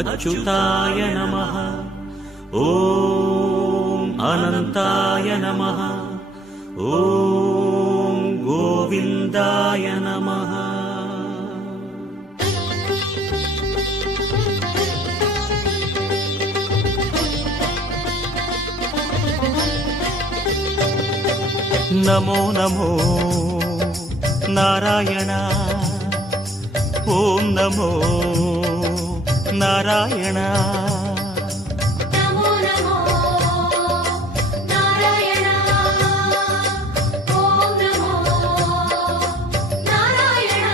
अच्युताय नमः। ॐ अनन्ताय नमः। ॐ गोविन्दाय नमः। नमो नमो नारायण। ॐ नमो नारायण। नमो नमो नारायण। ॐ नमो नारायण।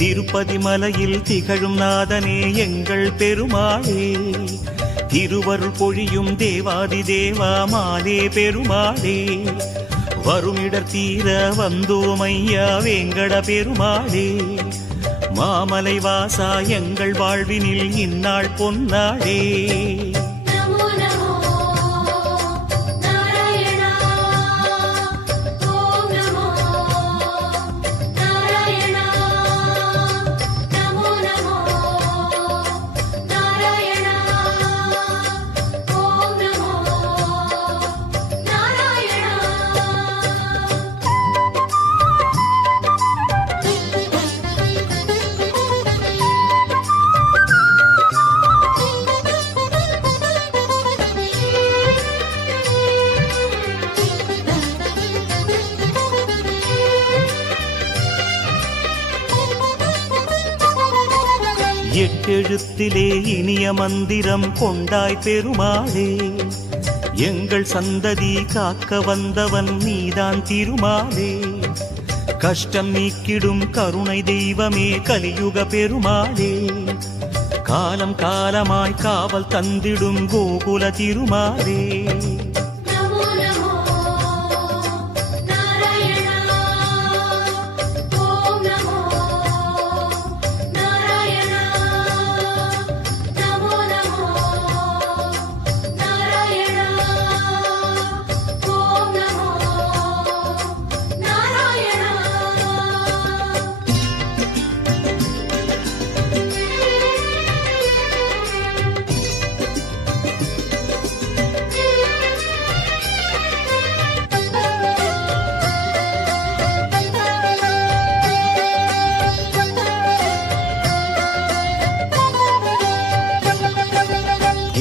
திருப்பதி மலையில் திகழும் நாதனே எங்கள் பெருமாளே, திருவருள் பொழியும் தேவாதி தேவா மாலே பெருமாளே, வருமிடர் தீர வந்தோமையா வேங்கட பெருமாளே, மாமலை வாசா எங்கள் வாழ்வினில் இந்நாள் பொன்னாளே. नमो नमो नारायण। ॐ नमो नारायण। नमो नमो नारायण। ॐ नमो नारायण। எட்டெழுத்திலே இனிய மந்திரம் கொண்டாய் பெருமாளே, எங்கள் சந்ததி காக்க வந்தவன் நீதான் திருமாலே, கஷ்டம் நீக்கிடும் கருணை தெய்வமே கலியுக பெருமாளே, காலம் காலமாய் காவல் தந்திடும் கோகுல திருமாலே. नमो नमो नारायण। ॐ नमो नारायण। नमो नमो नारायण। ॐ नमो नारायण।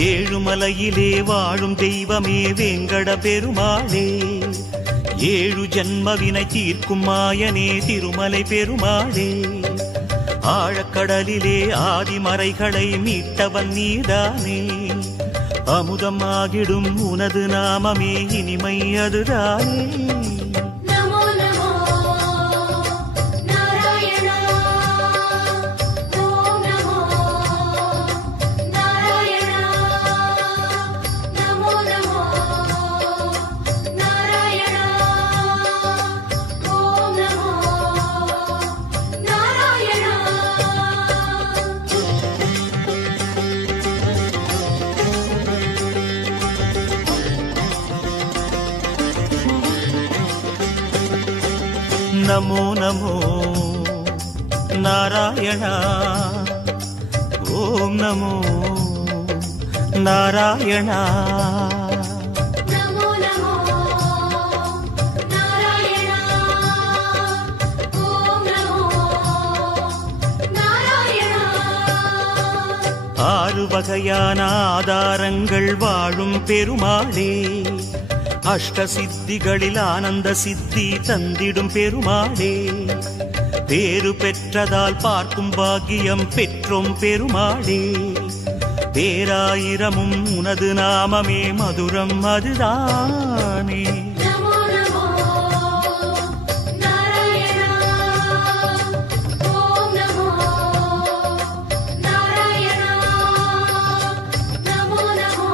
ஏழுமலையிலே வாழும் தெய்வமே வேங்கட பெருமாளே, ஏழு ஜன்மவினை தீர்க்கும் மாயனே திருமலை பெருமாளே, ஆழக்கடலிலே ஆதிமறைகளை மீட்டவன் நீதானே, அமுதம் ஆகிடும் உனது நாமமே இனிமை அதுதானே. नमो नमो नारायण। ॐ नमो नारायण। नमो नमो नारायण। ॐ नमो नारायण। नमो नमो नारायण। ॐ नमो नारायण। नमो नमो नारायण। ॐ नमो नारायण। ஆறு வகையான ஆதாரங்கள் வாழும் பெருமாளே, அஷ்ட சித்திகளில் ஆனந்த சித்தி தந்திடும் பெருமாளே, பேரு பெற்றதால் பார்க்கும் பாக்கியம் பெற்றோம் பெருமாளே, பேராயிரமும் உனது நாமமே மதுரம் அதுதானே. नमो नमो नारायण। ॐ नमो नारायण। नमो नमो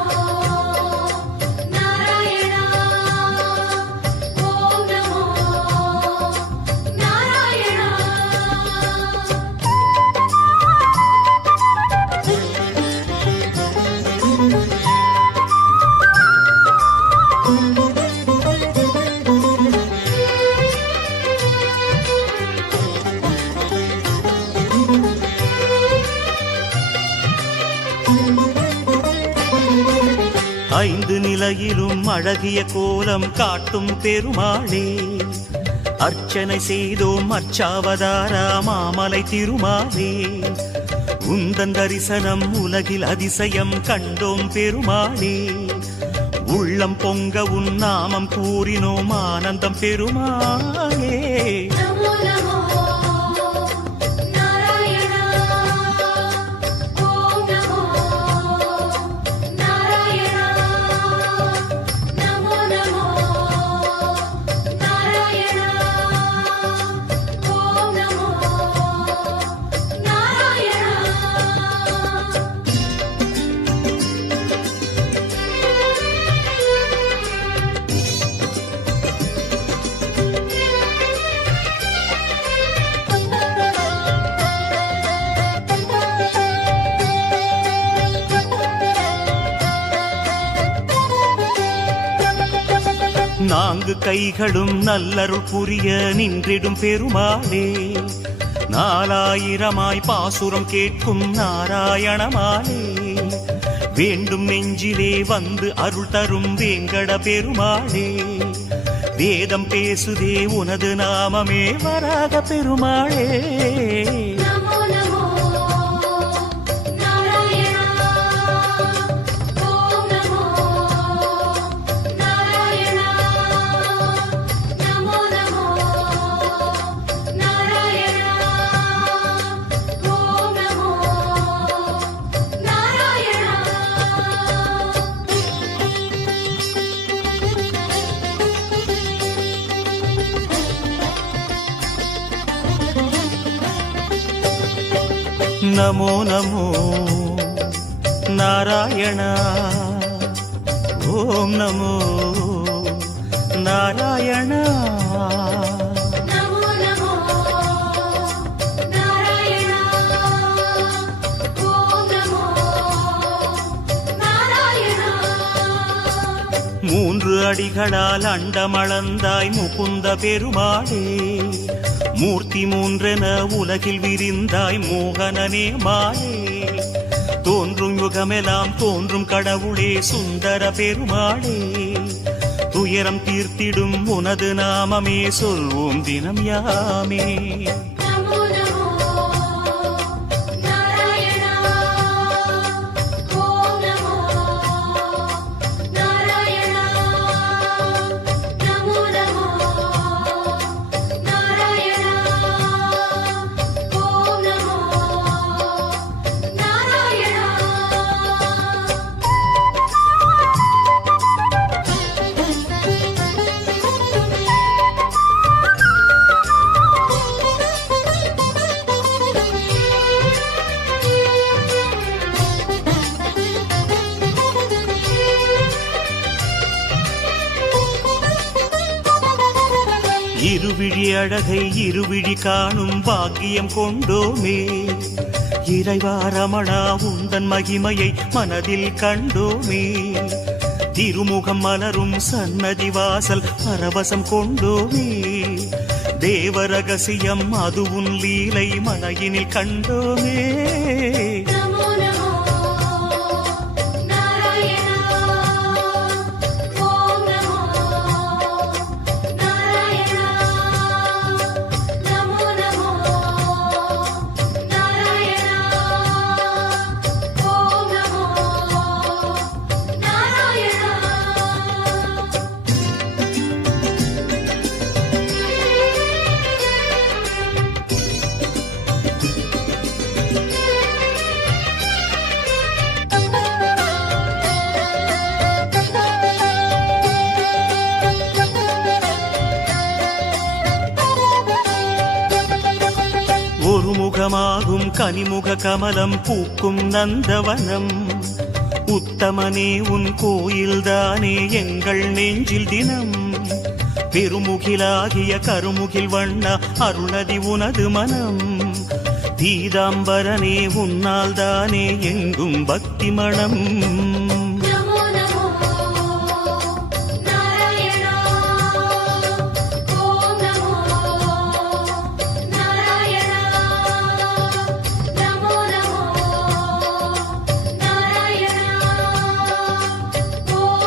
नारायण। ॐ नमो नारायण। ஐந்து நிலையிலும் அழகிய கோலம் காட்டும் பெருமாளே, அர்ச்சனை செய்தோம் அர்ச்சாவதாரா மாமலை திருமாலே, உந்தன் தரிசனம் உலகில் அதிசயம் கண்டோம் பெருமாளே, உள்ளம் பொங்க உன் நாமம் கூறினோம் ஆனந்தம் பெருமாளே. நமோ நமோ நாராயணா ஓம் நமோ நாராயணா நமோ நமோ நாராயணா ஓம் நமோ நாராயணா. நான்கு கைகளும் நல்லருள் புரிய நின்றிடும் பெருமாளே, நாலாயிரமாய் பாசுரம் கேட்கும் நாராயணமாலே, வேண்டும் நெஞ்சிலே வந்து அருள் தரும் வேங்கட பெருமாளே, வேதம் பேசுதே உனது நாமமே வராக பெருமாளே. நமோ நமோ நாராயணா ஓம் நமோ நாராயணா நமோ நமோ நாராயணா ஓம் நமோ நாராயணா. நமோ நமோ நாராயண ஓம் நமோ நாராயண. நமோ நமோ நாராயணா ஓம் நமோ நாராயணா. மூன்று அடிகளால் அண்டமளந்தாய் முகுந்த பெருமாளே, மூர்த்தி மூன்றென உலகில் விரிந்தாய் மோகனனே மாலே, தோன்றும் யுகமெல்லாம் தோன்றும் கடவுளே சுந்தர பெருமாளே, துயரம் தீர்த்திடும் உனது நாமமே சொல்வோம் தினம் யாமே. நமோ நமோ நாராயணா ஓம் நமோ நாராயணா நமோ நமோ நாராயணா ஓம் நமோ நாராயணா. இருவிழி அழகை இருவிழி காணும் பாக்கியம் கொண்டோமே, இறைவா ரமணா உந்தன் மகிமையை மனதில் கண்டோமே, திருமுகம் மலரும் சன்னதி வாசல் பரவசம் கொண்டோமே, தேவ ரகசியம் அது உன் லீலை மனையினில் கண்டோமே. நமோ நமோ நாராயணா ஓம் நமோ நாராயணா நமோ நமோ நாராயணா ஓம் நமோ நாராயணா. ஒரு முகமாகும் கனிமுக கமலம் பூக்கும் நந்தவனம், உத்தமனே உன் கோயில்தானே எங்கள் நெஞ்சில் தினம், பெருமுகிலாகிய கருமுகில் வண்ணா அருணதி உனது மனம், பீதாம்பரனே உன்னால் தானே எங்கும் பக்தி மணம். நமோ நமோ நாராயணா ஓம் நமோ நாராயணா நமோ நமோ நாராயணா ஓம்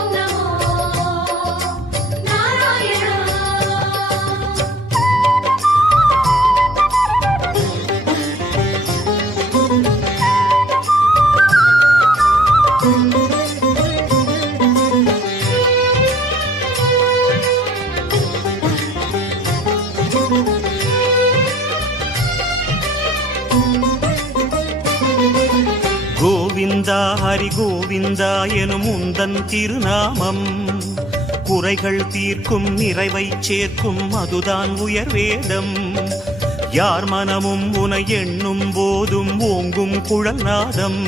கோவிந்தா ஹரி கோவிந்தா எனும் உந்தன் திருநாமம் குறைகள் தீர்க்கும் நிறைவை சேர்க்கும் அதுதான் உயர்வேதம் யார் மனமும் உனை எண்ணும் போதும் ஓங்கும் குழல் நாதம்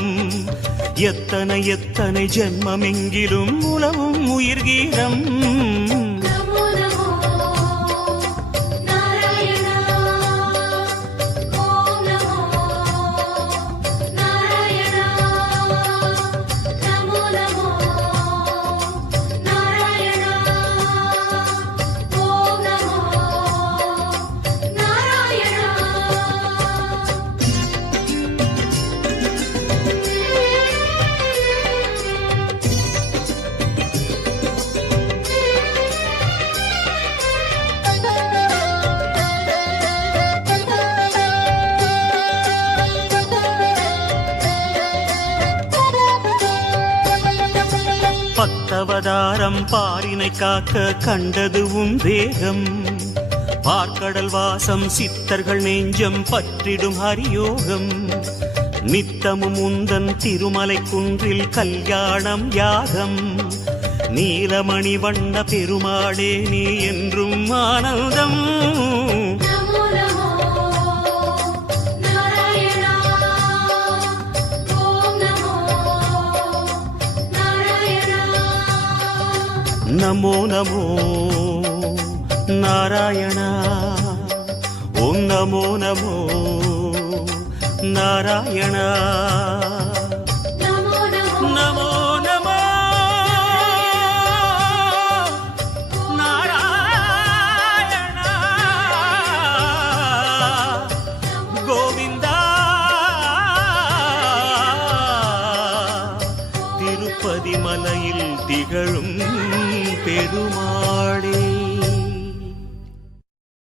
எத்தனை எத்தனை ஜென்மமெங்கிலும் உலவும் உயிர் கீதம் நமோ நமோ நாராயணா ஓம் நமோ நாராயணா நமோ நமோ நாராயணா ஓம் நமோ நாராயணா பத்தவதாரம் பாரினை காக்க கண்டது உன் தேகம் பார்க்கடல் வாசம் சித்தர்கள் நெஞ்சம் பற்றிடும் ஹரியோகம் நித்தமும் உந்தன் திருமலை குன்றில் கல்யாணம் யாகம் நீலமணி வண்ண பெருமாளே நீ என்றும் ஆனந்தம் நமோ நமோ நாராயணா ஓம் நமோ நாராயணா நமோ நமோ நாராயணா ஓம் நமோ நமோ நாராயணா நமோ நமோ நமோ நமோ நாராயணா கோவிந்தா திருப்பதி மலையில் திகழும் பெருமாளே